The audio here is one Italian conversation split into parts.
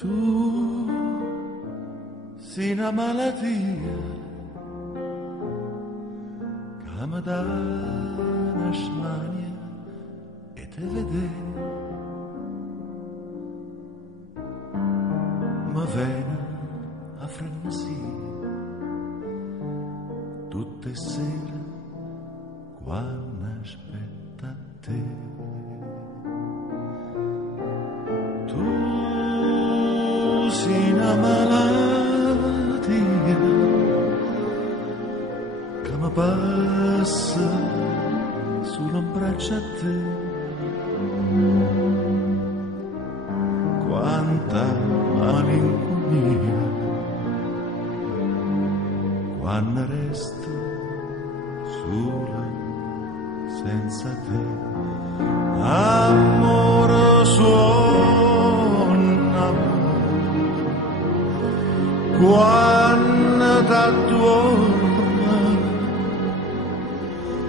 Tu sei una malattia che mi dà una smania e te vede. Ma viene a frenesia tutte le sere quando aspetta te. Tu sei una malattia che mi passa sull'ombraccio a te. Quanta malinconia quando resto sola senza te. Amore suona quando t'attuona,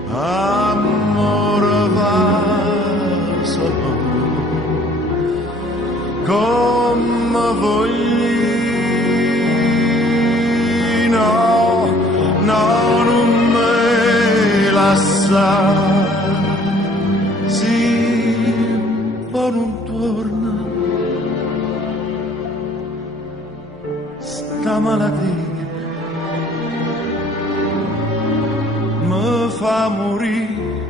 amore va solo come voglio, no, non me lascia, sì, poi non torna, sta malattia mi fa morire,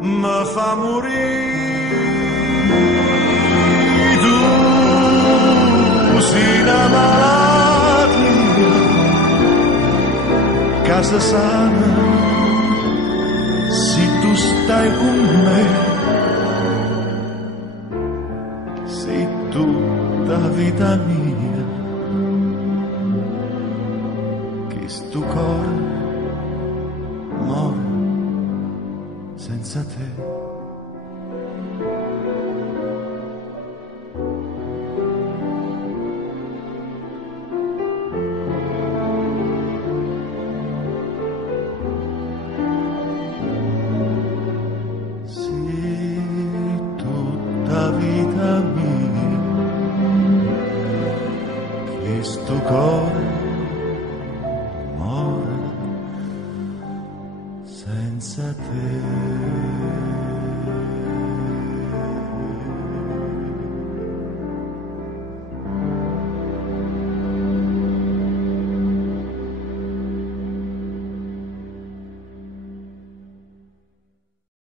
mi fa morire. Tu sei una malattia, casa sana, se tu stai con me, sei tutta vita mia, che sto cuore muore senza te. La vita mia, che sto cuore